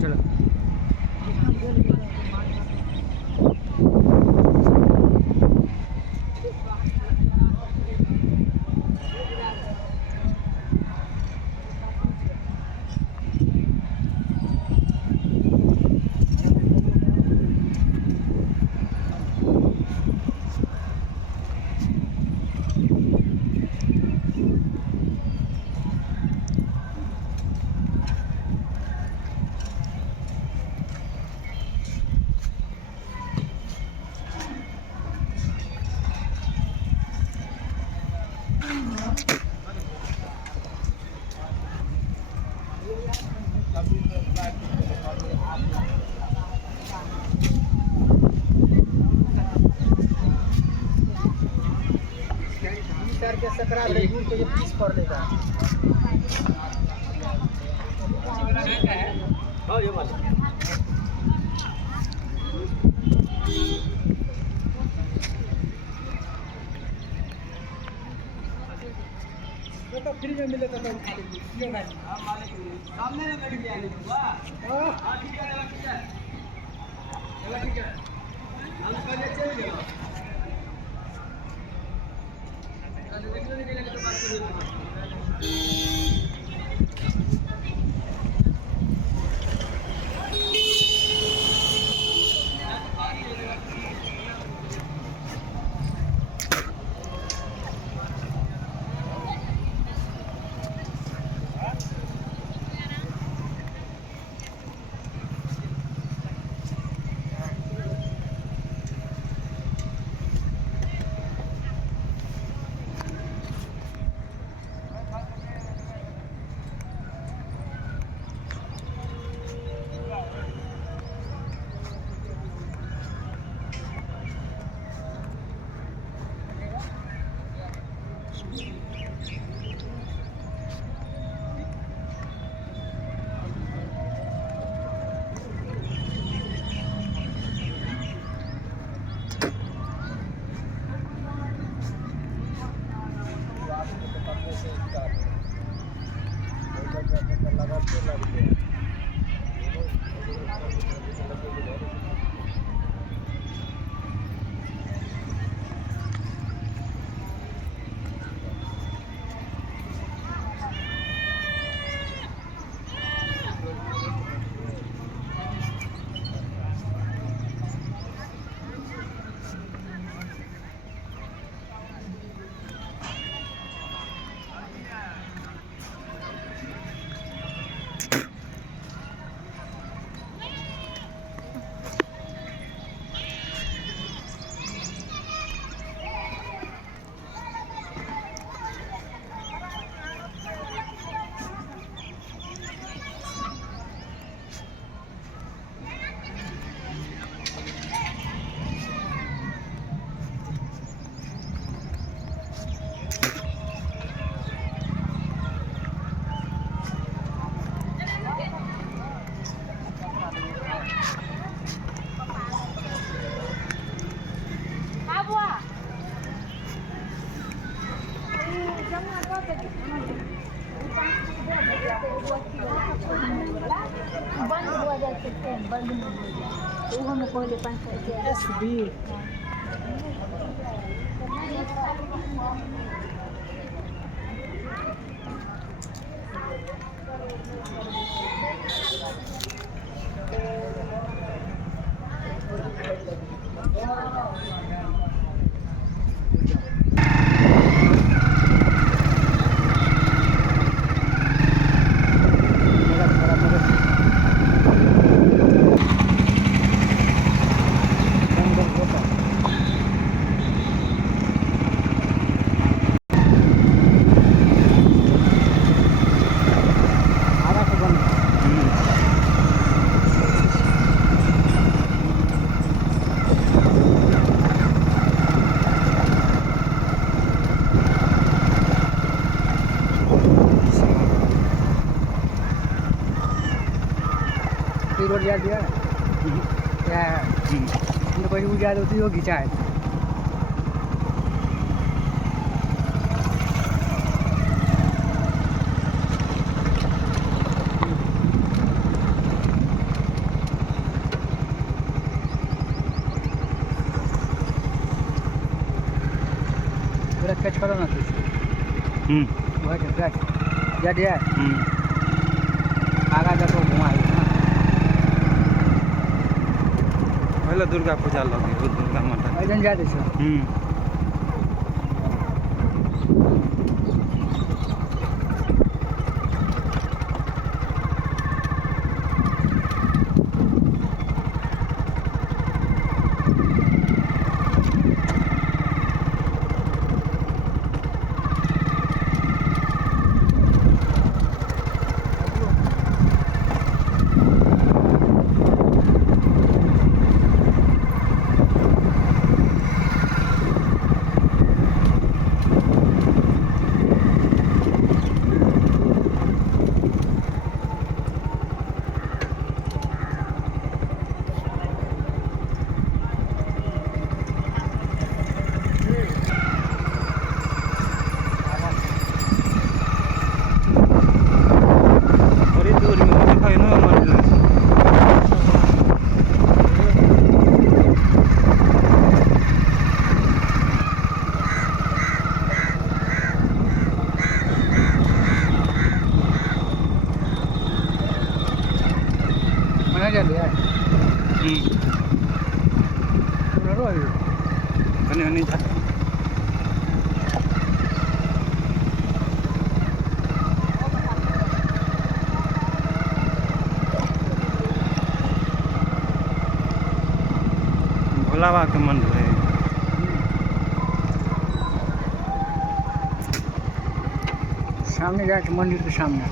चलो फ्री में मिले तो क्यों भाई सामने में बैठ गया है वाह हां ठीक है चला ठीक है हम पहले चल गए आज देखने के लिए तो बात करिए बंद वो हम पहले 5 रोड जा दिया क्या तो कोई उजा होती वो घिंचा है छोड़ो ना कुछ वह तो बैठ जड़ है आगा देखो घुमा पहले दुर्गा पूजा लगे दुर्गा माता वजन जाते छो थोड़ी दूर में दिखाई ना मंदिर mana jadi ya benar aja कने जा भोला बाबा के मंदिर है सामने जाके मंदिर के सामने